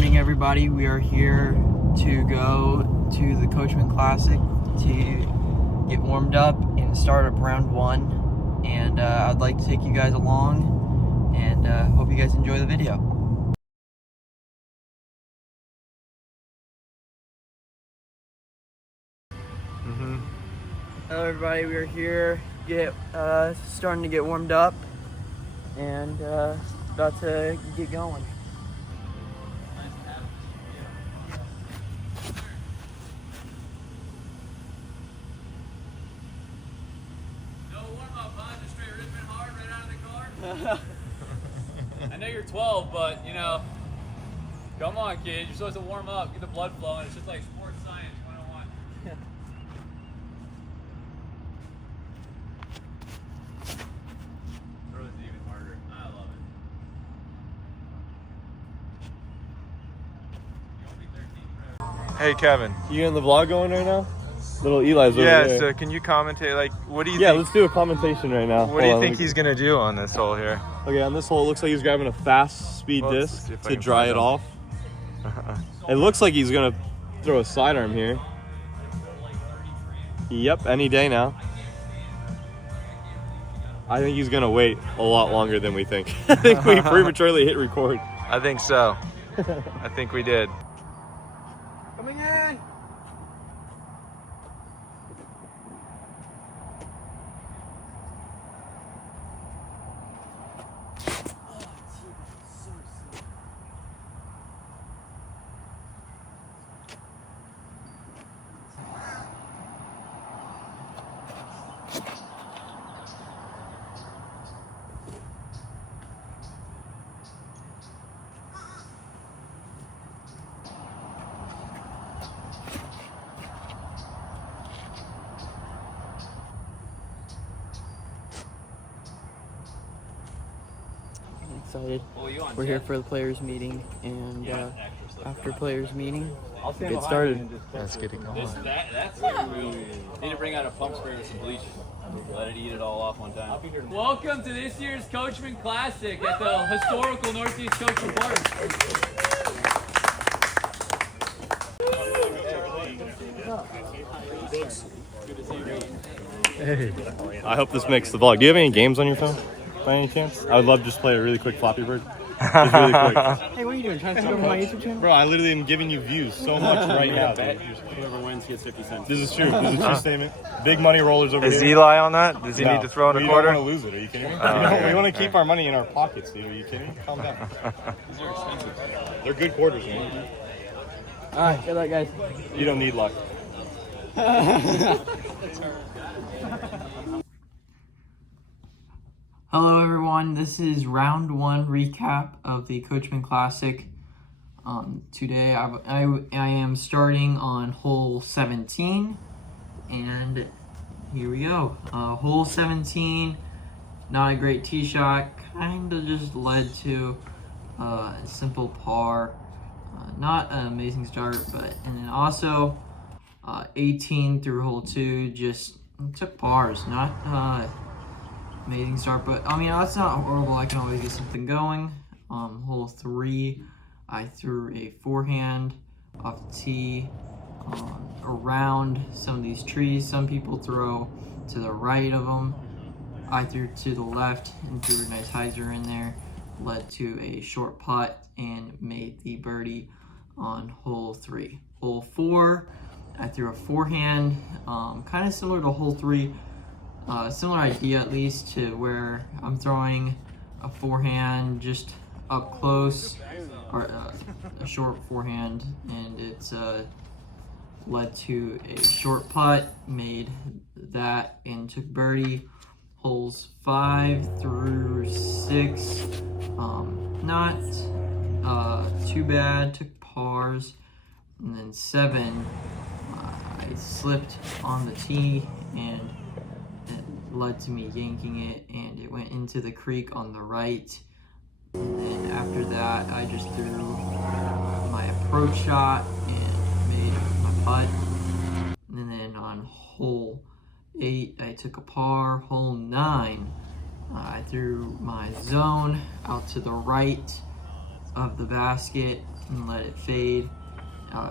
morning, everybody. We are here to go to the Coachman Classic to get warmed up and start up round one. And I'd like to take you guys along, and hope you guys enjoy the video. Hello, everybody. We are here, starting to get warmed up, and about to get going. I know you're 12, but you know, come on, kid. You're supposed to warm up, get the blood flowing. It's just like sports science 101. Throw this even harder. I love it. You won't be 13 forever. Hey Kevin. You in the vlog going right now? Little Eli's over there. Yeah, so can you commentate, like, what do you Yeah, think? let's do a commentation right now. What do you think he's gonna do on this hole here? Okay, on this hole, it looks like he's grabbing a fast speed Let's disc see if I to can dry find it him. off. It looks like he's gonna throw a sidearm here. Yep, any day now. I think he's gonna wait a lot longer than we think. I think we prematurely hit record. I think so. I think we did. Coming in! Excited. We're here for the players meeting, and after players meeting, get started. Let's get it going. That's real. Need to bring out a pump spray with some bleach. Let it eat it all off one time. Welcome to this year's Coachman Classic at the historical Northeast Coachman Park. Hey. I hope this makes the vlog. Do you have any games on your phone by any chance? I would love to just play a really quick Flappy Bird. Just really quick. Hey, what are you doing? Trying to take over my YouTube channel? Bro, I literally am giving you views so much right now. Dude. Whoever wins gets 50 cents. This is true. This is a true statement. Big money rollers over Is here. Eli on that? Does he need to throw in a we quarter? don't want to lose it. Are you kidding me? okay, We want to keep our money in our pockets, dude. Are you kidding me? Calm down. These are expensive. They're good quarters, man. Alright, good luck, guys. You don't need luck. Hello, everyone. This is round one recap of the Coachman Classic. Today, I am starting on hole 17, and here we go. Hole 17, not a great tee shot, kind of just led to a simple par. Not an amazing start, and then also 18 through hole 2 just took pars. Not amazing start, but I mean, that's not horrible. I can always get something going. Hole 3, I threw a forehand off the tee around some of these trees. Some people throw to the right of them. I threw to the left and threw a nice hyzer in there. Led to a short putt and made the birdie on hole 3. Hole 4, I threw a forehand, kind of similar to hole 3. Similar idea, at least, to where I'm throwing a forehand just up close, or a short forehand, and it's led to a short putt, made that and took birdie. Holes 5 through 6, not too bad, took pars, and then 7, I slipped on the tee and it led to me yanking it, and it went into the creek on the right. And then after that, I just threw my approach shot and made my putt. And then on hole 8, I took a par. Hole 9, I threw my zone out to the right of the basket and let it fade.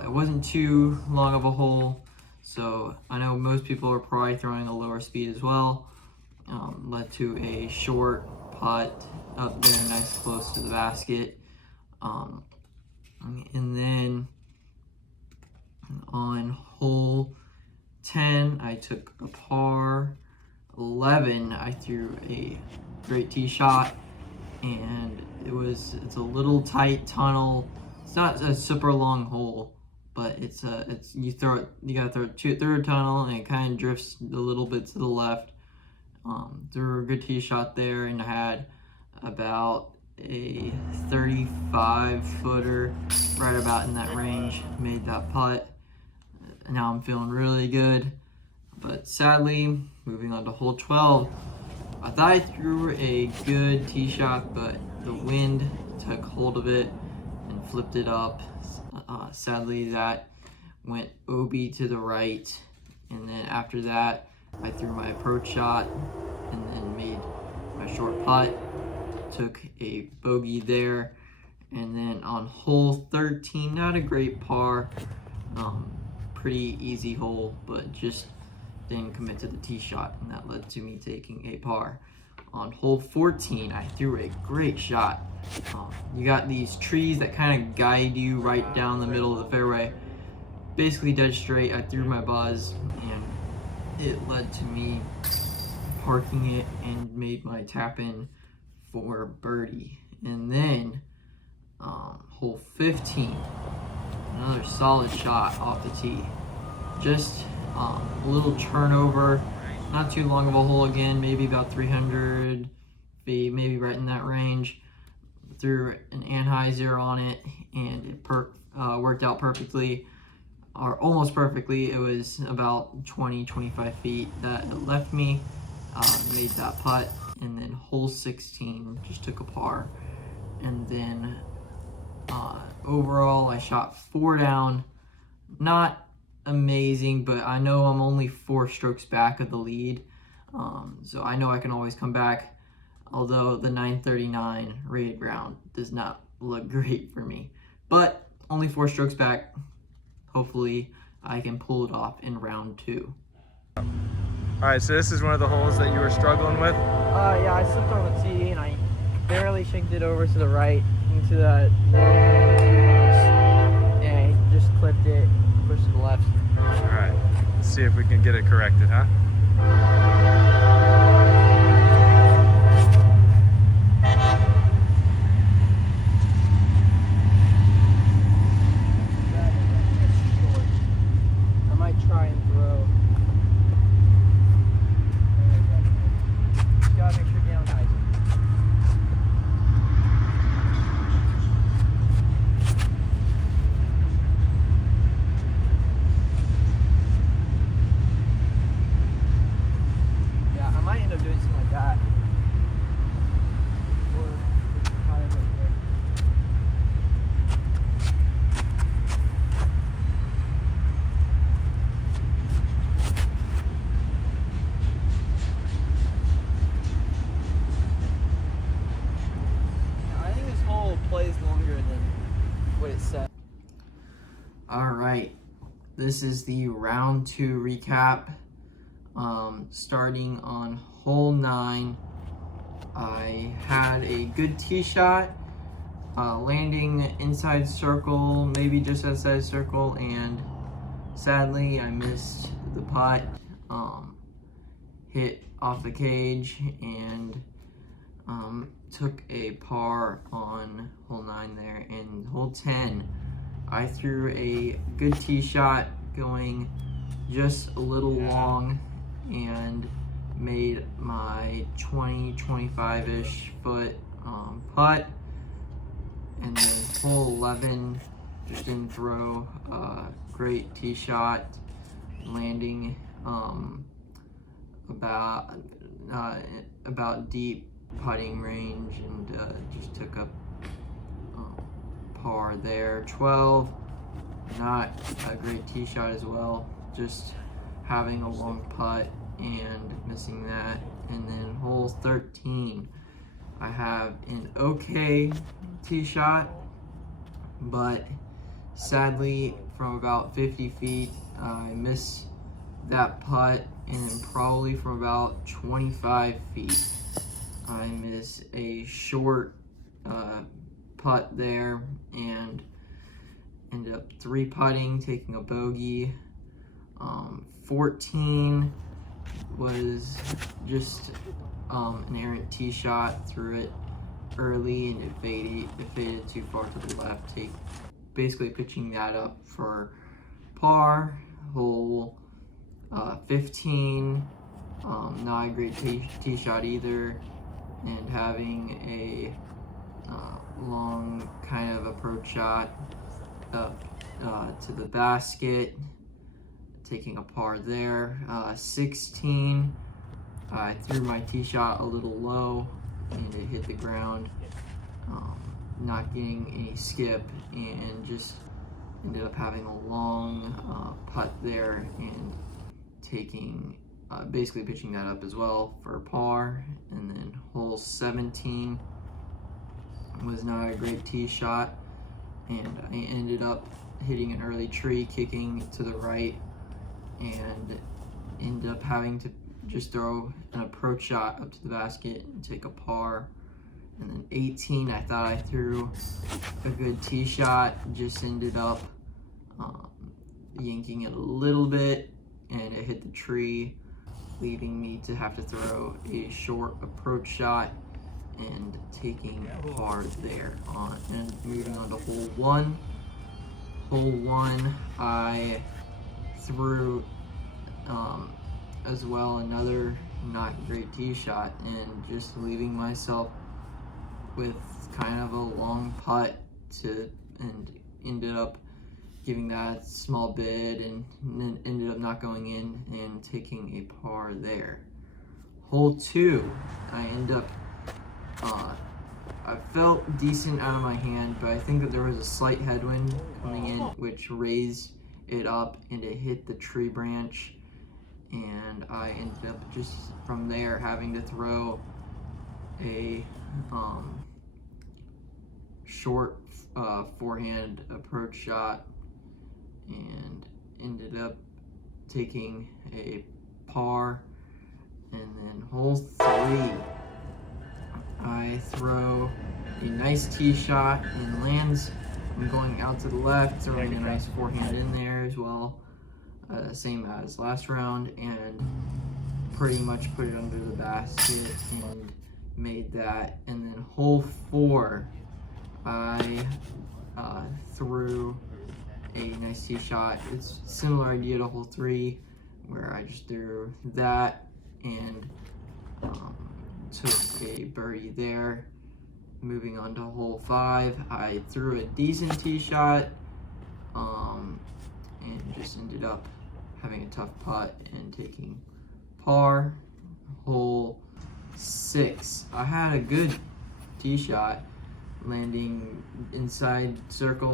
It wasn't too long of a hole, so I know most people are probably throwing a lower speed as well. Led to a short putt up there, nice close to the basket. And then on hole 10, I took a par. 11, I threw a great tee shot, and it's a little tight tunnel. It's not a super long hole, but you gotta throw it through a tunnel, and it kind of drifts a little bit to the left. Threw a good tee shot there, and I had about a 35 footer, right about in that range. Made that putt. Now I'm feeling really good. But sadly, moving on to hole 12, I thought I threw a good tee shot, but the wind took hold of it and flipped it up. Sadly, that went OB to the right. And then after that, I threw my approach shot and then made my short putt. Took a bogey there. And then on hole 13, not a great par. Pretty easy hole, but just didn't commit to the tee shot, and that led to me taking a par. On hole 14, I threw a great shot. You got these trees that kind of guide you right down the middle of the fairway. Basically dead straight. I threw my buzz, and it led to me parking it and made my tap in for birdie. And then hole 15, another solid shot off the tee. Just a little turnover, not too long of a hole again, maybe about 300 feet, maybe right in that range. Threw an Anheuser on it, and it worked out perfectly, or almost perfectly. It was about 20-25 feet that it left me. Made that putt, and then hole 16 just took a par. And then overall, I shot 4 down. Not amazing, but I know I'm only 4 strokes back of the lead, so I know I can always come back, although the 939 rated round does not look great for me, but only 4 strokes back. Hopefully I can pull it off in round 2. All right, so this is one of the holes that you were struggling with? Yeah, I slipped on the tee and I barely shanked it over to the right into the and I just clipped it, pushed to the left. All right, let's see if we can get it corrected, huh? I might try and throw. Just gotta make sure you get on the ice. Plays longer than what it said. All right, this is the round 2 recap. Starting on hole 9, I had a good tee shot, landing inside circle, maybe just outside circle, and sadly I missed the putt. Hit off the cage and took a par on hole 9 there. And hole 10, I threw a good tee shot going just a little long and made my 20-25-ish foot putt. And then hole 11, just didn't throw a great tee shot, landing about deep putting range, and just took up par there. 12, not a great tee shot as well, just having a long putt and missing that. And then hole 13, I have an okay tee shot, but sadly from about 50 feet, I missed that putt, and then probably from about 25 feet, I miss a short putt there and ended up 3-putting, taking a bogey. 14 was just an errant tee shot, threw it early and it faded too far to the left, basically pitching that up for par. Hole 15, not a great tee shot either, and having a long kind of approach shot up to the basket, taking a par there. 16, I threw my tee shot a little low and it hit the ground, not getting any skip, and just ended up having a long putt there and taking basically pitching that up as well for par. And then hole 17 was not a great tee shot, and I ended up hitting an early tree, kicking to the right, and ended up having to just throw an approach shot up to the basket and take a par. And then 18, I thought I threw a good tee shot, just ended up yanking it a little bit, and it hit the tree, leaving me to have to throw a short approach shot and taking par there. And moving on to hole 1. Hole 1, I threw as well another not great tee shot, and just leaving myself with kind of a long putt and ended up giving that small bid and then ended up not going in and taking a par there. Hole 2, I end up I felt decent out of my hand, but I think that there was a slight headwind coming in which raised it up and it hit the tree branch, and I ended up just from there having to throw a short forehand approach shot and ended up taking a par. And then hole 3, I throw a nice tee shot and lands. I'm going out to the left, throwing a nice forehand in there as well, same as last round, and pretty much put it under the basket and made that. And then hole 4, I threw a nice tee shot. It's a similar idea to hole 3, where I just threw that and took a birdie there. Moving on to hole 5, I threw a decent tee shot and just ended up having a tough putt and taking par. Hole 6, I had a good tee shot, landing inside circle,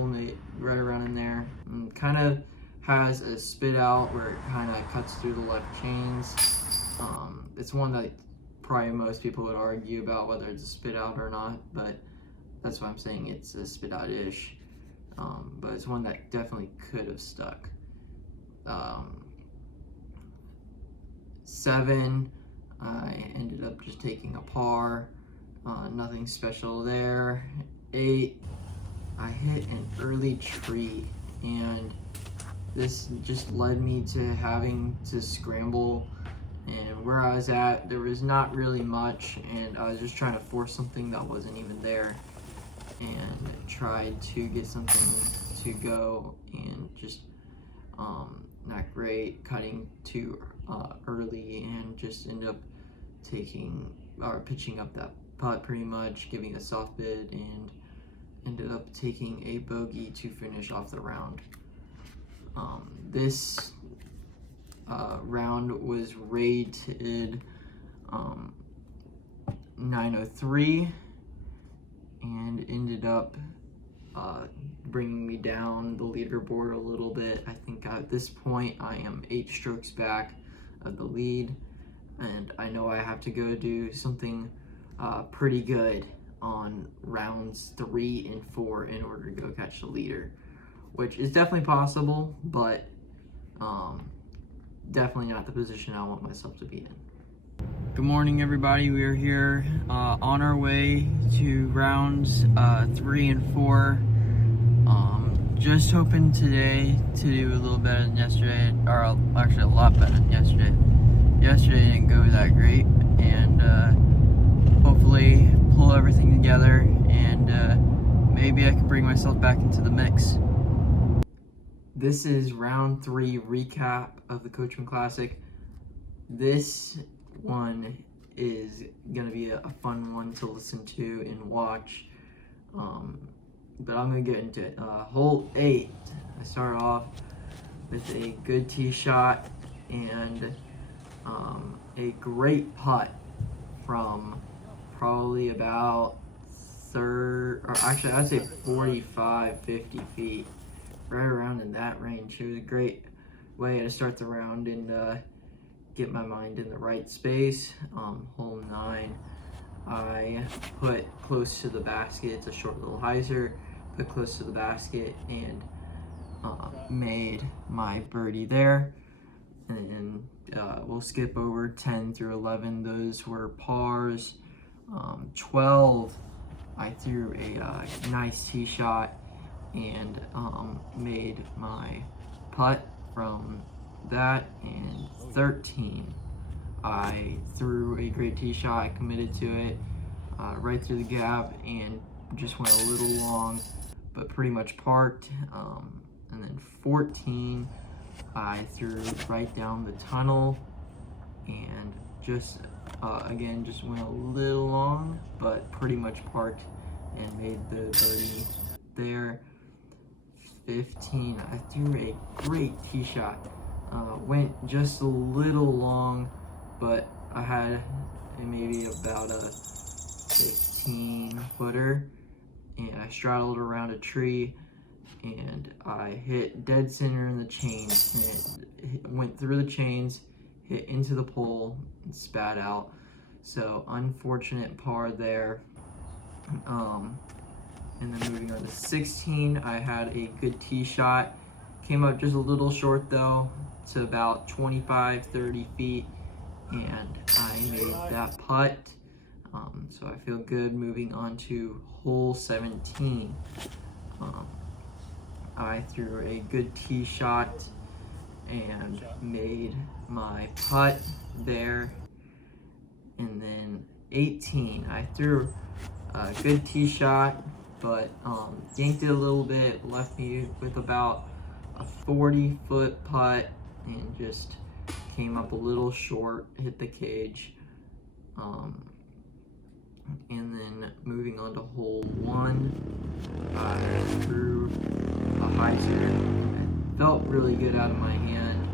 right around in there, and kind of has a spit out where it kind of cuts through the left chains. It's one that probably most people would argue about whether it's a spit out or not, but that's why I'm saying it's a spit out-ish. But it's one that definitely could have stuck. 7, I ended up just taking a par, nothing special there. 8, I hit an early tree, and this just led me to having to scramble, and where I was at, there was not really much, and I was just trying to force something that wasn't even there, and tried to get something to go, and just not great, cutting too early, and just ended up pitching up that putt pretty much, giving a soft bid, and ended up taking a bogey to finish off the round. This round was rated 903 and ended up bringing me down the leaderboard a little bit. I think at this point I am 8 strokes back of the lead, and I know I have to go do something pretty good on rounds 3 and 4 in order to go catch the leader, which is definitely possible, but definitely not the position I want myself to be in. Good morning, everybody. We are here on our way to rounds 3 and 4. Just hoping today to do a little better than yesterday, or actually a lot better than yesterday. Yesterday didn't go that great, and hopefully pull everything together, and maybe I can bring myself back into the mix. This is round 3 recap of the Coachman Classic. This one is gonna be a fun one to listen to and watch, but I'm gonna get into it. Hole 8, I start off with a good tee shot and a great putt from probably about I'd say 45, 50 feet, right around in that range. It was a great way to start the round and get my mind in the right space. Hole 9, I put close to the basket. It's a short little hyzer. Put close to the basket and made my birdie there. And we'll skip over 10 through 11. Those were pars. 12, I threw a nice tee shot and made my putt from that. And 13, I threw a great tee shot. I committed to it right through the gap and just went a little long, but pretty much parked. And then 14, I threw right down the tunnel and just again just went a little long, but pretty much parked and made the birdie there. 15, I threw a great tee shot. Went just a little long, but I had maybe about a 15 footer, and I straddled around a tree and I hit dead center in the chains, and it went through the chains, hit into the pole, and spat out. So unfortunate par there. And then moving on to 16, I had a good tee shot. Came up just a little short though, to about 25, 30 feet, and I made that putt. So I feel good. Moving on to hole 17. I threw a good tee shot and made my putt there. And then 18, I threw a good tee shot, but yanked it a little bit, left me with about a 40-foot putt, and just came up a little short, hit the cage. And then moving on to hole 1, I threw a hyzer. It felt really good out of my hand,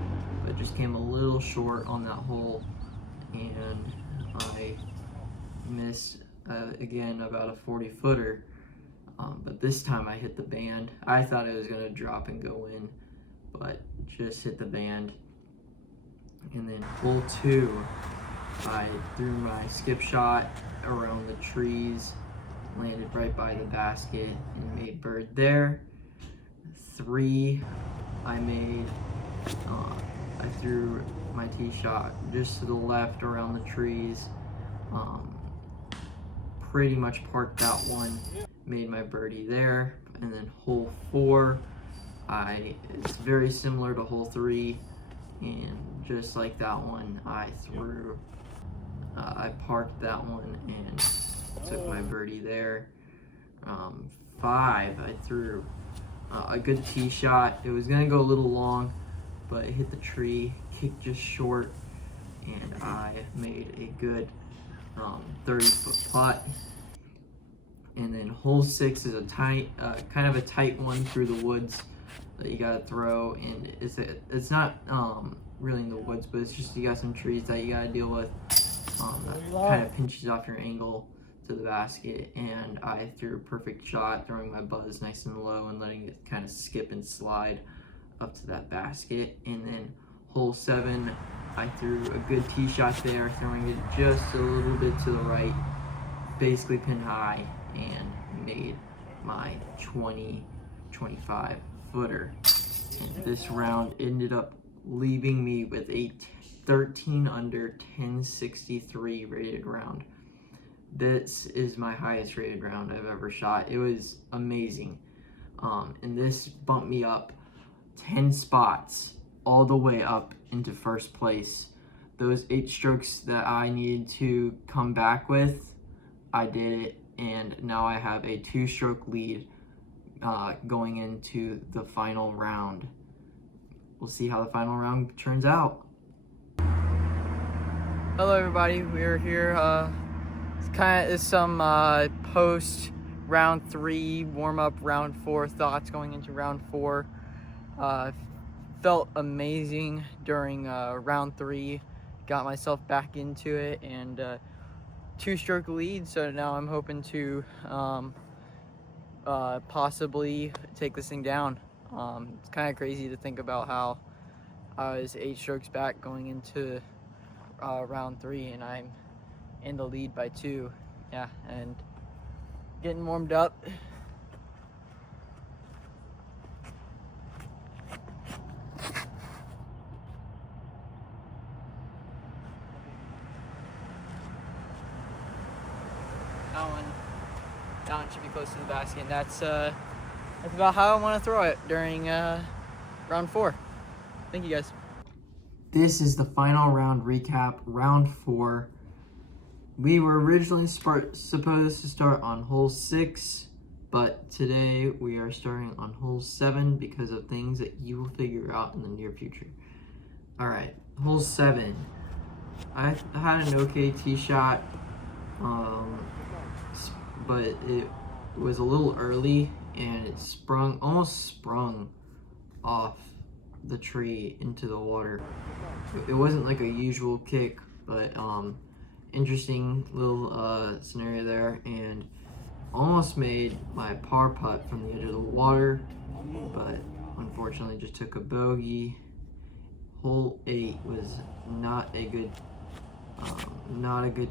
but just came a little short on that hole, and I missed again about a 40-footer. But this time I hit the band. I thought it was gonna drop and go in, but just hit the band. And then hole 2, I threw my skip shot around the trees, landed right by the basket, and made bird there. 3, I threw my tee shot just to the left around the trees. Pretty much parked that one, made my birdie there. And then hole 4, it's very similar to hole 3, and just like that one, I parked that one and took my birdie there. 5, I threw a good tee shot. It was gonna go a little long, but it hit the tree, kicked just short, and I made a good 30-foot putt. And then hole 6 is a kind of a tight one through the woods that you gotta throw, and it's not really in the woods, but it's just you got some trees that you gotta deal with. That kind of pinches off your angle to the basket, and I threw a perfect shot, throwing my buzz nice and low and letting it kind of skip and slide up to that basket. And then hole 7, I threw a good tee shot there, throwing it just a little bit to the right, basically pin high, and made my 20-25 footer. And this round ended up leaving me with a 13 under 1063 rated round. This is my highest rated round I've ever shot. It was amazing. And this bumped me up 10 spots all the way up into first place. Those 8 strokes that I needed to come back with, I did it, and now I have a 2-stroke lead going into the final round. We'll see how the final round turns out. Hello everybody, we're here. It's some post round 3 warm up, round 4 thoughts going into round 4. Felt amazing during round 3. Got myself back into it and 2-stroke lead. So now I'm hoping to possibly take this thing down. It's kind of crazy to think about how I was 8 strokes back going into round 3 and I'm in the lead by 2. Yeah, and getting warmed up. That one should be close to the basket. And that's about how I want to throw it during round 4. Thank you guys. This is the final round recap, round 4. We were originally supposed to start on hole 6, but today we are starting on hole 7 because of things that you will figure out in the near future. All right, hole 7. I had an okay tee shot, but it was a little early and it almost sprung off the tree into the water. It wasn't like a usual kick, but interesting little scenario there, and almost made my par putt from the edge of the water, but unfortunately just took a bogey. Hole 8 was not a good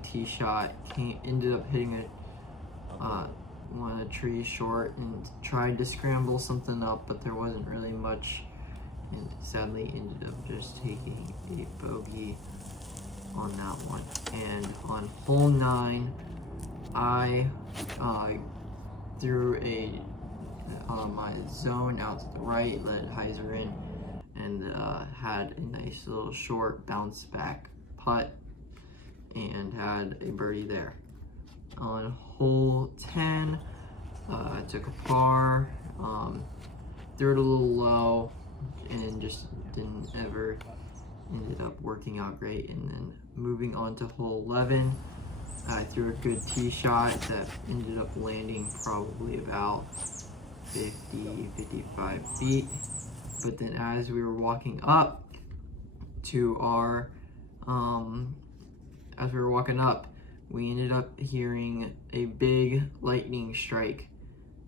tee shot. Ended up hitting one of the trees short and tried to scramble something up, but there wasn't really much, and sadly ended up just taking a bogey on that one. And on hole 9, I threw my zone out to the right, let hyzer in, and had a nice little short bounce back putt and had a birdie there. On hole 10, I took a par, threw it a little low, and just ended up working out great. And then moving on to hole 11, I threw a good tee shot that ended up landing probably about 50-55 feet. But then as we were walking up to we ended up hearing a big lightning strike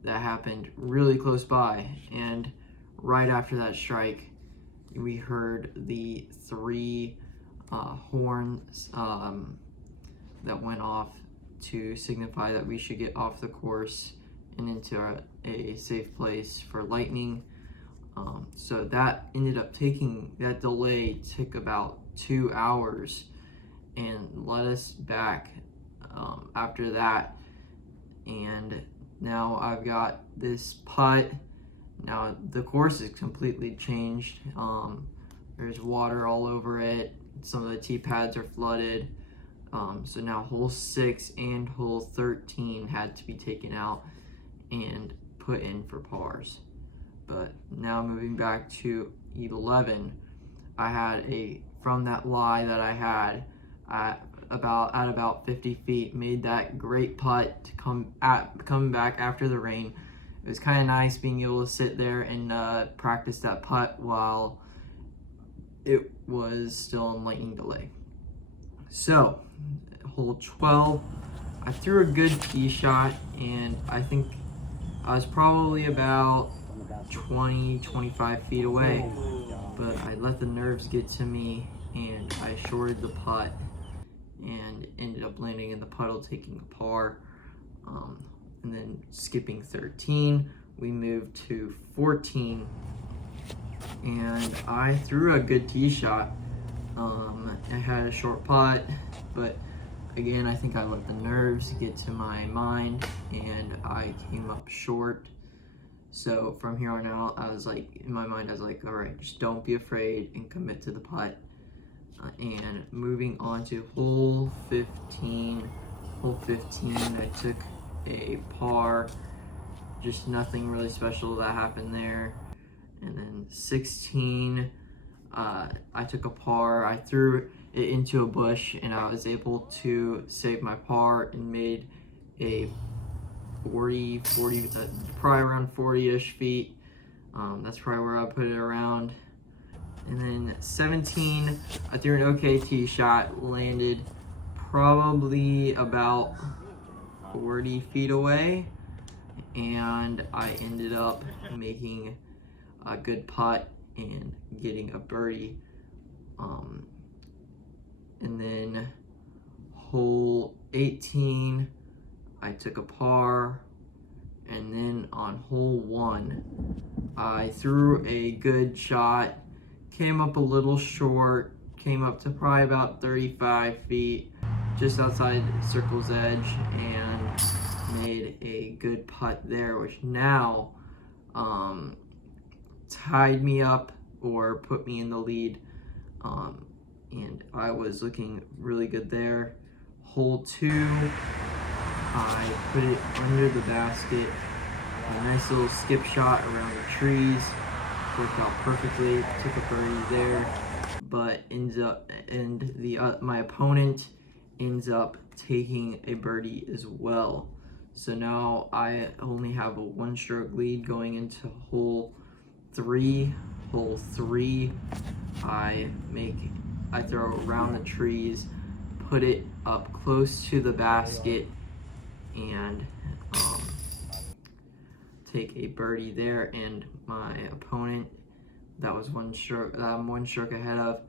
that happened really close by, and right after that strike we heard the 3 horns that went off to signify that we should get off the course and into a safe place for lightning. So that ended up that delay took about 2 hours and led us back after that. And now I've got this putt. Now the course is completely changed. There's water all over it. Some of the tee pads are flooded. So now hole 6 and hole 13 had to be taken out and put in for pars. But now moving back to 11, I had from that lie that I had at about 50 feet, made that great putt to come back after the rain. It was kind of nice being able to sit there and practice that putt while it was still in lightning delay. So hole 12, I threw a good tee shot, and I think I was probably about 20-25 feet away, but I let the nerves get to me and I shorted the putt and ended up landing in the puddle, taking a par. and then skipping 13, we moved to 14, and I threw a good tee shot. I had a short putt, but again, I think I let the nerves get to my mind, and I came up short. So from here on out, I was like, in my mind, I was like, all right, just don't be afraid and commit to the putt. And moving on to hole 15. Hole 15, I took a par. Just nothing really special that happened there. And then 16, I took a par. I threw it into a bush, and I was able to save my par and made a 40, probably around 40-ish feet. That's probably where I put it around. And then 17, I threw an okay tee shot, landed probably about 40 feet away, and I ended up making a good putt and getting a birdie. And then hole 18, I took a par, and then on hole 1, I threw a good shot, came up a little short, came up to probably about 35 feet, just outside circle's edge, and made a good putt there, which now tied me up or put me in the lead, and I was looking really good there. Hole 2, I put it under the basket, a nice little skip shot around the trees, worked out perfectly, took a birdie there, but my opponent ends up taking a birdie as well. So now I only have a 1-stroke lead going into hole 3. Hole 3, I throw around the trees, put it up close to the basket, and take a birdie there. And my opponent, that was 1 stroke, that I'm 1 stroke ahead of,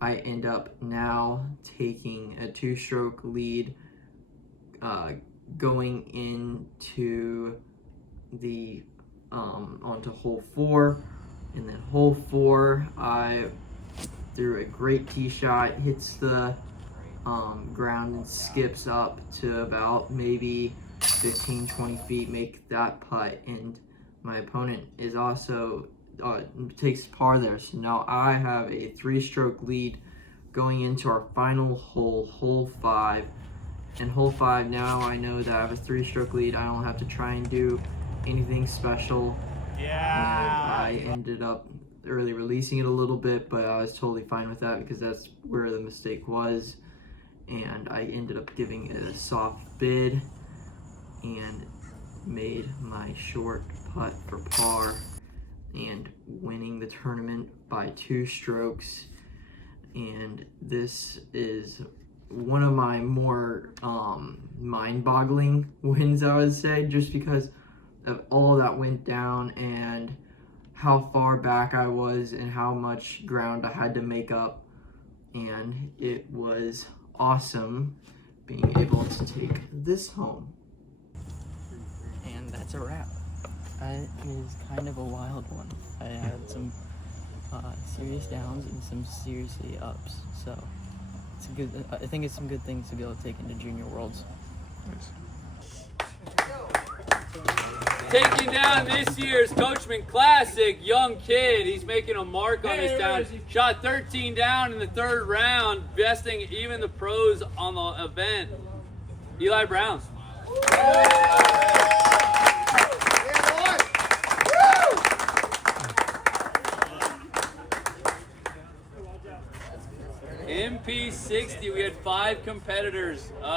I end up now taking a 2-stroke lead, going into the onto hole 4. And then hole 4, I threw a great tee shot, hits the ground and skips up to about maybe 15-20 feet, make that putt, and my opponent is also takes par there. So now I have a 3-stroke lead going into our final hole, hole 5. And hole 5, now I know that I have a 3-stroke lead. I don't have to try and do anything special. Yeah. And I ended up early releasing it a little bit, but I was totally fine with that because that's where the mistake was. And I ended up giving it a soft bid and made my short putt for par and winning the tournament by 2 strokes. And this is one of my more mind-boggling wins, I would say, just because of all that went down and how far back I was and how much ground I had to make up. And it was awesome being able to take this home. And that's a wrap. It was kind of a wild one. I had some serious downs and some seriously ups. So it's a good. I think it's some good things to be able to take into Junior Worlds. Taking down this year's Coachman Classic, young kid. He's making a mark on his down. Shot 13 down in the 3rd round, besting even the pros on the event. Eli Brown. MP60, we had 5 competitors.